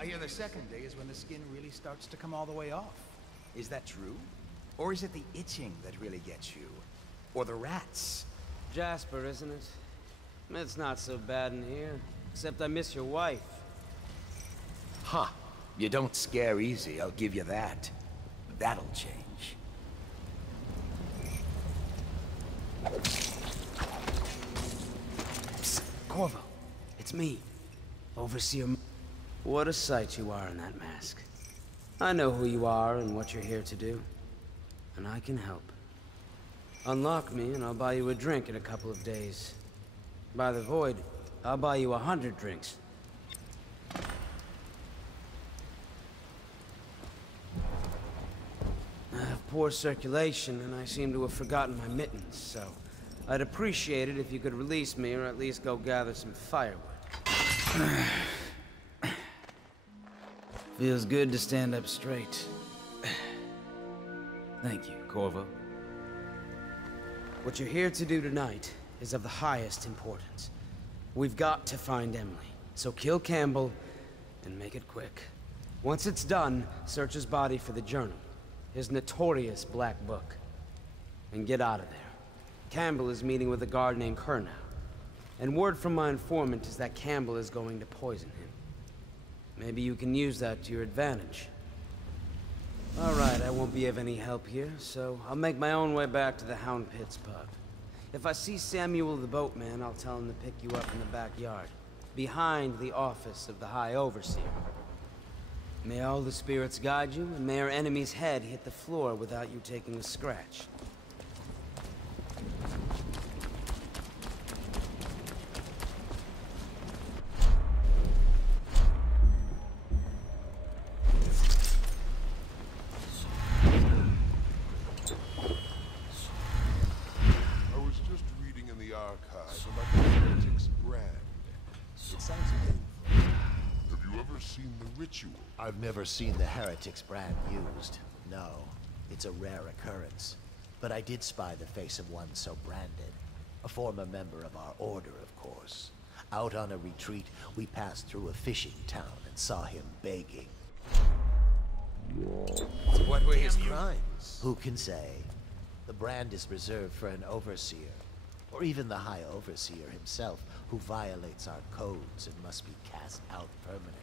I hear the second day is when the skin really starts to come all the way off. Is that true? Or is it the itching that really gets you? Or the rats? Jasper, isn't it? It's not so bad in here. Except I miss your wife. Huh. You don't scare easy, I'll give you that. That'll change. Psst, Corvo. It's me. Overseer. What a sight you are in that mask. I know who you are and what you're here to do. And I can help. Unlock me and I'll buy you a drink in a couple of days. By the void, I'll buy you 100 drinks. I have poor circulation and I seem to have forgotten my mittens, so I'd appreciate it if you could release me or at least go gather some firewood. Feels good to stand up straight. Thank you, Corvo. What you're here to do tonight is of the highest importance. We've got to find Emily, so kill Campbell and make it quick. Once it's done, search his body for the journal, his notorious black book, and get out of there. Campbell is meeting with a guard named Kernow, and word from my informant is that Campbell is going to poison him. Maybe you can use that to your advantage. Alright, I won't be of any help here, so I'll make my own way back to the Hound Pits pub. If I see Samuel the boatman, I'll tell him to pick you up in the backyard, behind the office of the High Overseer. May all the spirits guide you, and may our enemy's head hit the floor without you taking a scratch. I've never seen the Heretics brand used. No, it's a rare occurrence. But I did spy the face of one so branded. A former member of our order, of course. Out on a retreat, we passed through a fishing town and saw him begging. What were his crimes? Who can say? The brand is reserved for an overseer, or even the High Overseer himself, who violates our codes and must be cast out permanently.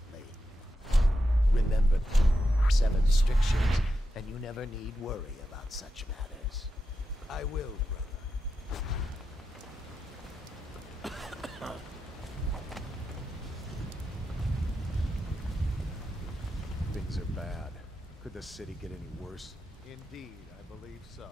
Remember 7 strictures, and you never need worry about such matters. I will, brother. Things are bad. Could the city get any worse? Indeed, I believe so.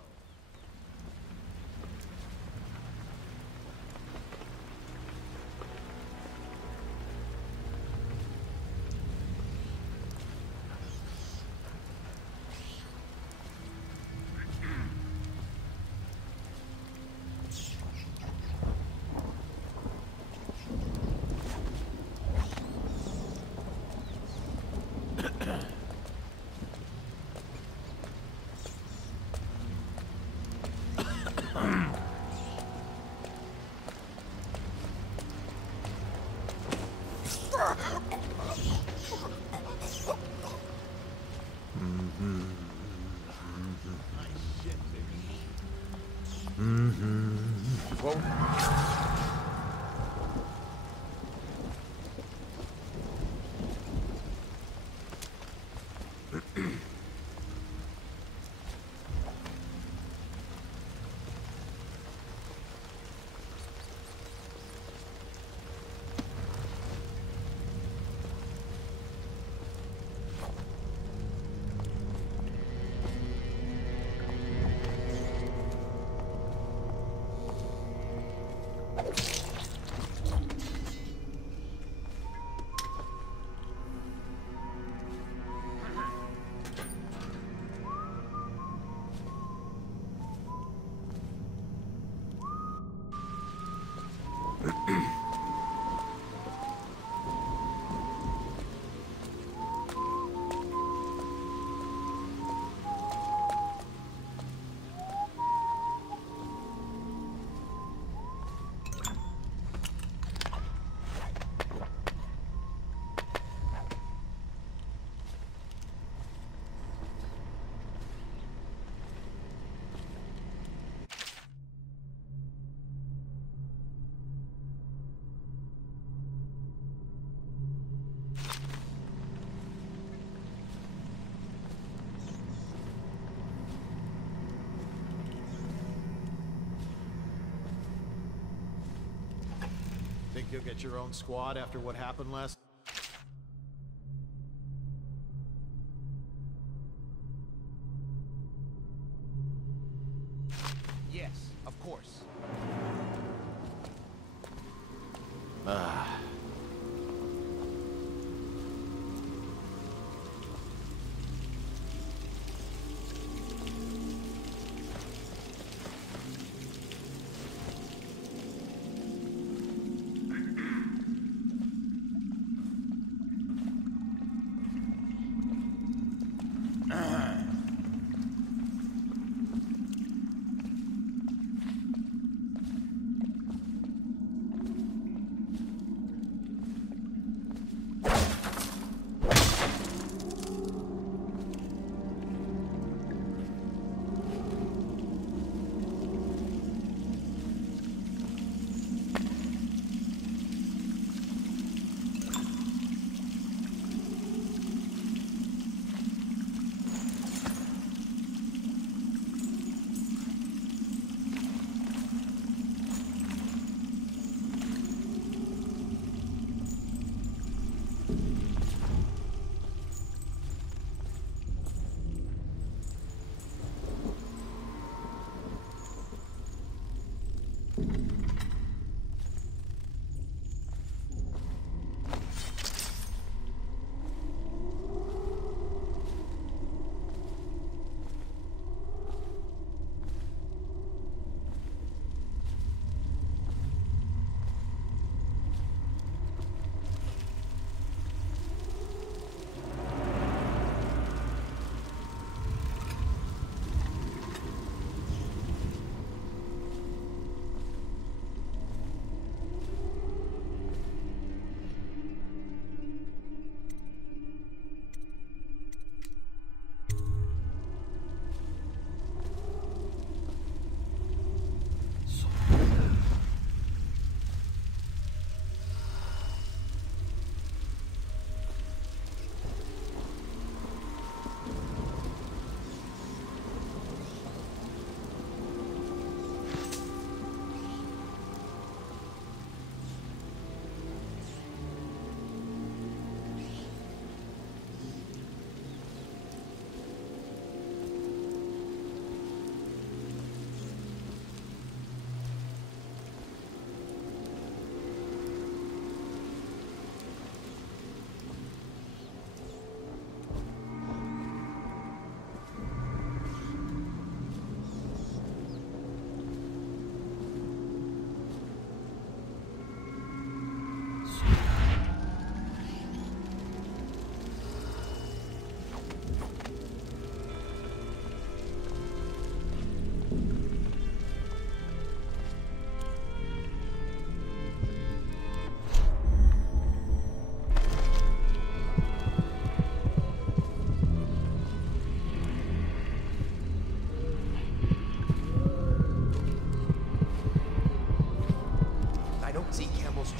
Think you'll get your own squad after what happened last? Yes, of course.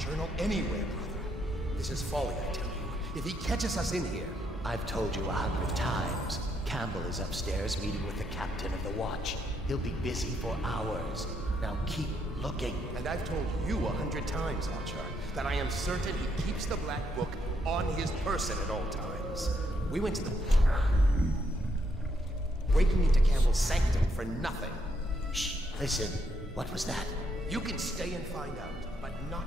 Journal anywhere, brother. This is folly, I tell you. If he catches us in here... I've told you 100 times. Campbell is upstairs meeting with the captain of the watch. He'll be busy for hours. Now keep looking. And I've told you 100 times, Archer, that I am certain he keeps the Black Book on his person at all times. We went to the... breaking into Campbell's sanctum for nothing. Shh, listen. What was that? You can stay and find out, but not...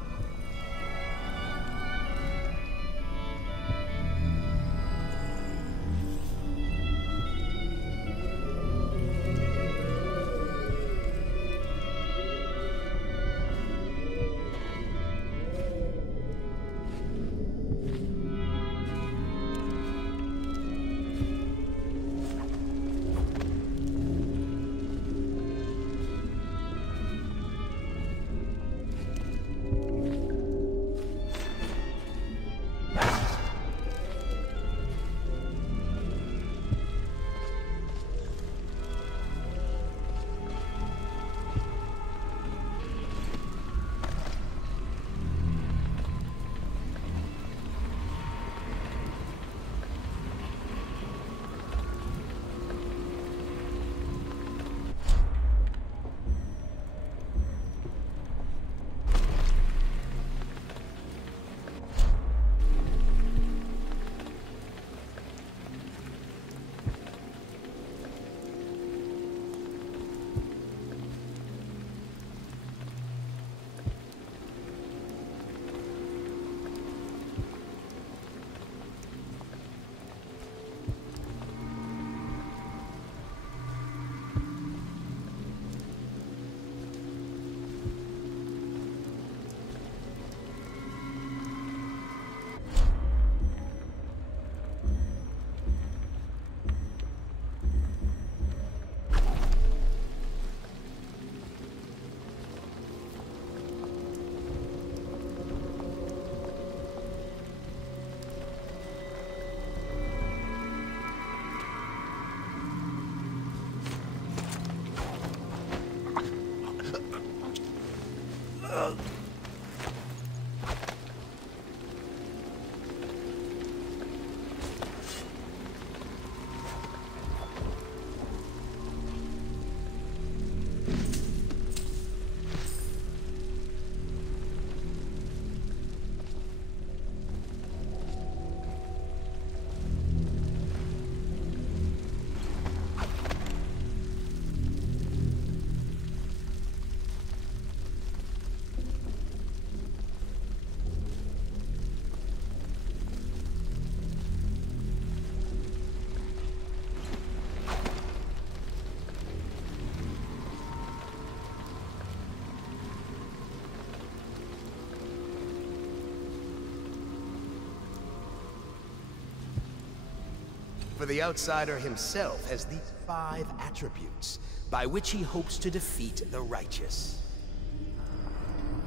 for the outsider himself has the 5 attributes by which he hopes to defeat the righteous.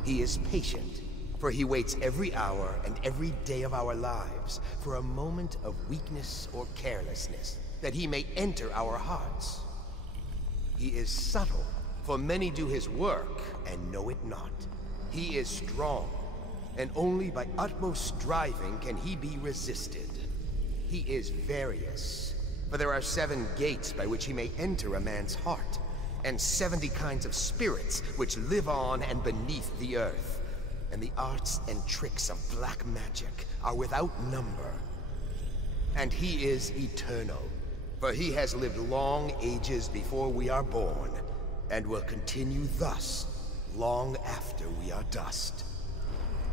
He is patient, for he waits every hour and every day of our lives for a moment of weakness or carelessness, that he may enter our hearts. He is subtle, for many do his work and know it not. He is strong, and only by utmost striving can he be resisted. He is various, for there are 7 gates by which he may enter a man's heart, and 70 kinds of spirits which live on and beneath the earth. And the arts and tricks of black magic are without number. And he is eternal, for he has lived long ages before we are born, and will continue thus long after we are dust.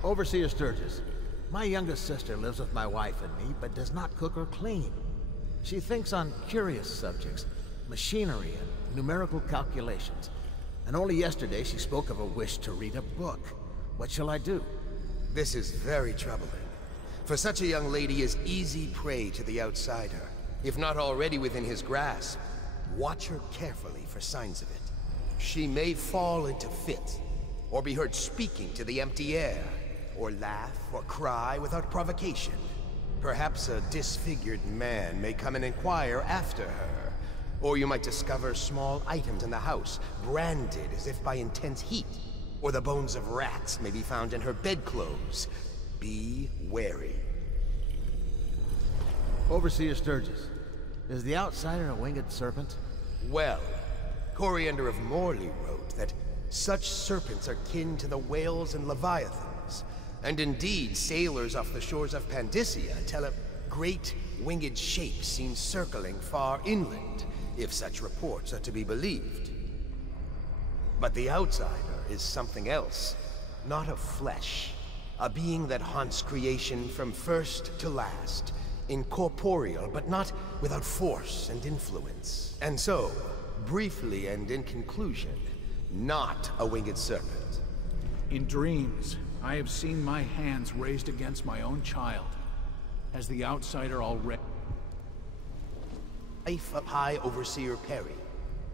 Overseer Sturgis, my youngest sister lives with my wife and me, but does not cook or clean. She thinks on curious subjects, machinery and numerical calculations. And only yesterday she spoke of a wish to read a book. What shall I do? This is very troubling, for such a young lady is easy prey to the outsider. If not already within his grasp, watch her carefully for signs of it. She may fall into fits, or be heard speaking to the empty air, or laugh or cry without provocation. Perhaps a disfigured man may come and inquire after her, or you might discover small items in the house, branded as if by intense heat, or the bones of rats may be found in her bedclothes. Be wary. Overseer Sturgis, is the outsider a winged serpent? Well, Coriander of Morley wrote that such serpents are kin to the whales and leviathans, and indeed sailors off the shores of Pandysia tell of great winged shapes seen circling far inland, if such reports are to be believed. But the outsider is something else, not of flesh, a being that haunts creation from first to last, incorporeal but not without force and influence. And so, briefly and in conclusion, not a winged serpent. In dreams, I have seen my hands raised against my own child. Has the outsider already... Life of High Overseer Perry.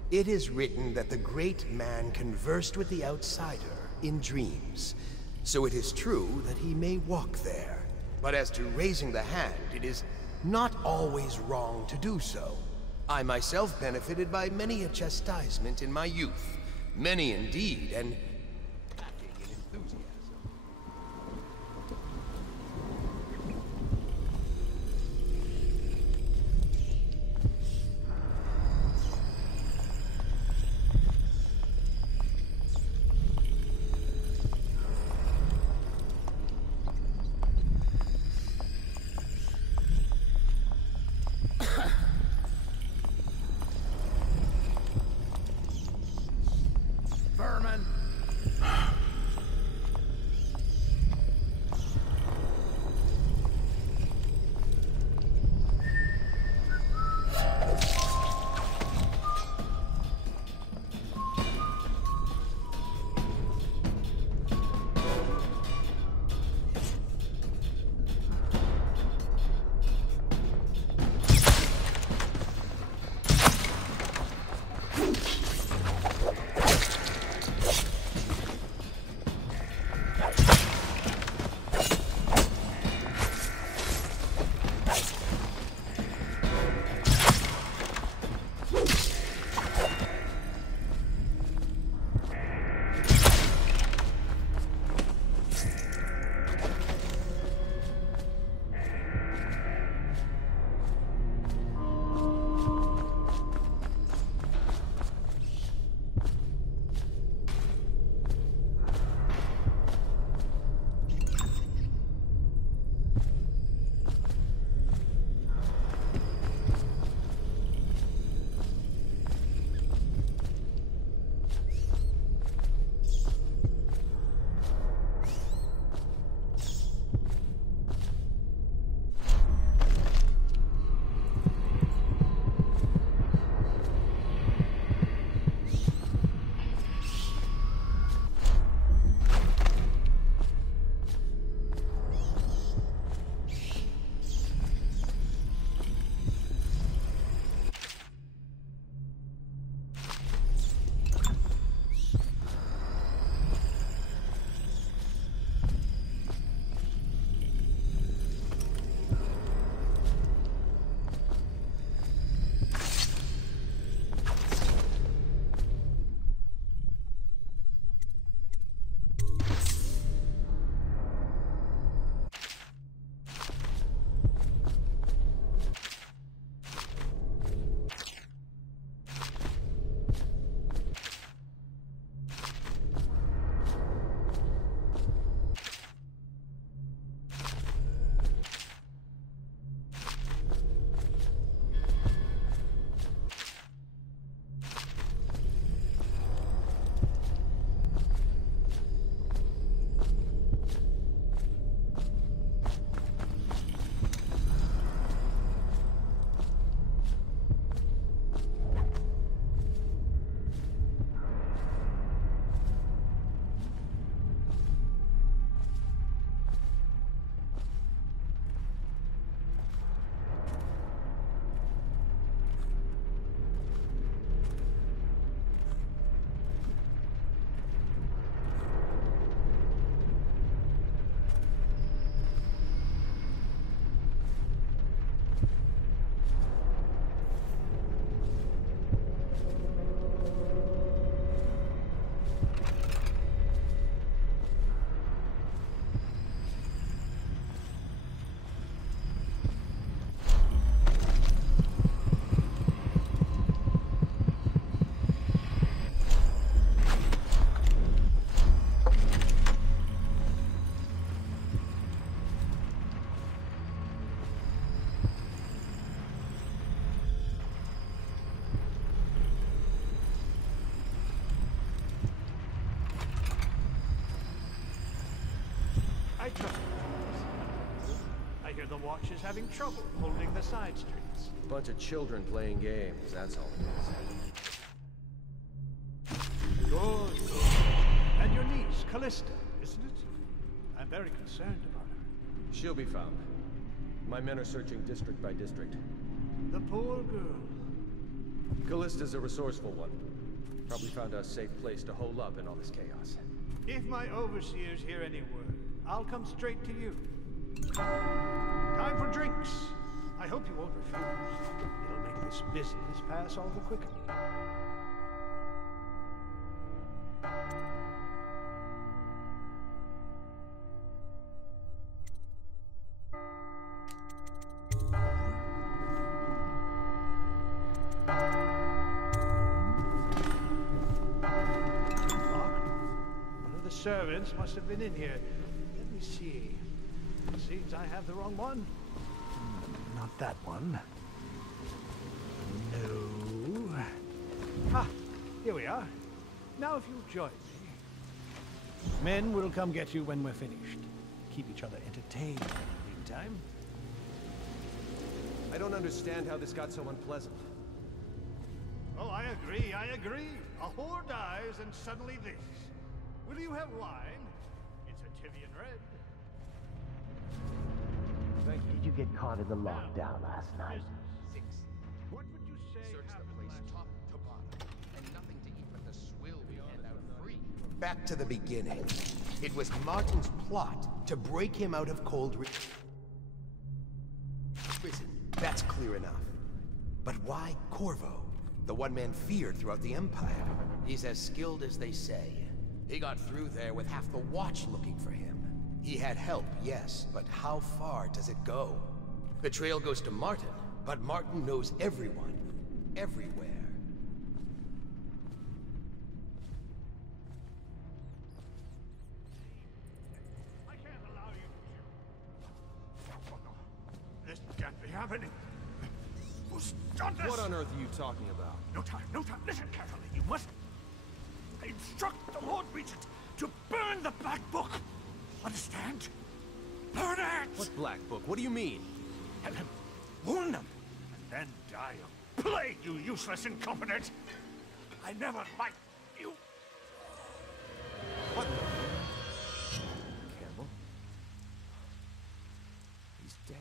It is written that the great man conversed with the outsider in dreams, so it is true that he may walk there. But as to raising the hand, it is not always wrong to do so. I myself benefited by many a chastisement in my youth. Many indeed, and lacking in enthusiasm. Vermin! hear the Watch is having trouble holding the side streets. Bunch of children playing games, that's all it is. Good. And your niece, Callista, isn't it? I'm very concerned about her. She'll be found. My men are searching district by district. The poor girl. Callista's a resourceful one. Probably found a safe place to hole up in all this chaos. If my overseers hear any word, I'll come straight to you. Time for drinks. I hope you won't refuse. It'll make this business pass all the quicker. Servants must have been in here. Let me see. It seems I have the wrong one. Not that one. No. Ah, here we are. Now if you'll join me. Men will come get you when we're finished. Keep each other entertained in the meantime. I don't understand how this got so unpleasant. Oh, I agree. A whore dies and suddenly this. Will you have wine? It's a Tivian red. Thank you. Did you get caught in the lockdown last night? 6. What would you say Search the happened place last top to bottom, and nothing to eat but the swill we hand out free. Back to the beginning. It was Martin's plot to break him out of prison. That's clear enough. But why Corvo? The one man feared throughout the Empire. He's as skilled as they say. He got through there with half the Watch looking for him. He had help, yes, but how far does it go? The trail goes to Martin, but Martin knows everyone, everywhere. I can't allow you to... Oh, no. This can't be happening. Who's done this? What on earth are you talking about? No time. Listen carefully. You must... instruct the Lord Regent to burn the Black Book. Understand? Burn it! What Black Book? What do you mean? And then warn them. And then die of plague, you useless incompetent! I never liked you! What? Campbell? He's dead.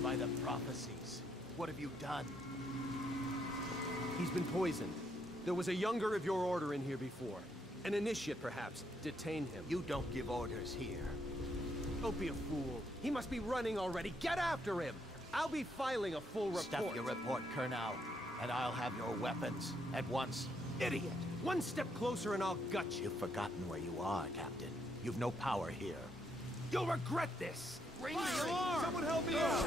By the prophecies, what have you done? He's been poisoned. There was a younger of your order in here before. An initiate, perhaps. Detain him. You don't give orders here. Don't be a fool. He must be running already. Get after him! I'll be filing a full report. Stuff your report, Colonel, and I'll have your weapons at once. Idiot! One step closer and I'll gut you. You've forgotten where you are, Captain. You've no power here. You'll regret this! Ring the alarm! Someone help me out!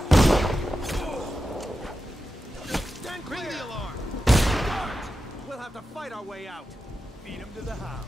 Stand clear! Ring the alarm! Guards! We'll have to fight our way out. Beat him to the house.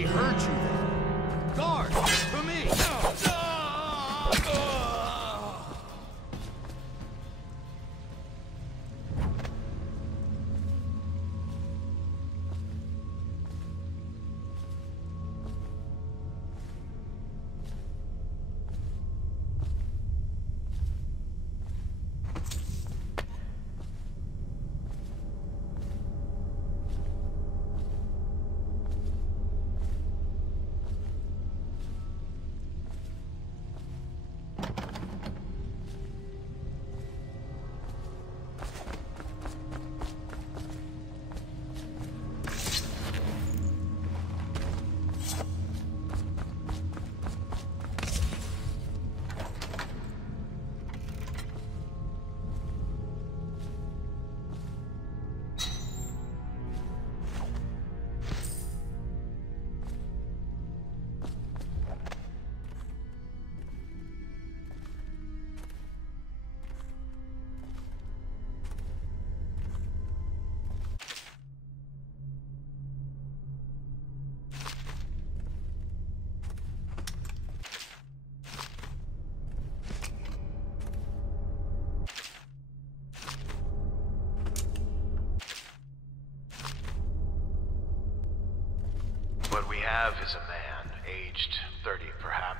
I heard you then. Guard, to me! What we have is a man, aged 30 perhaps.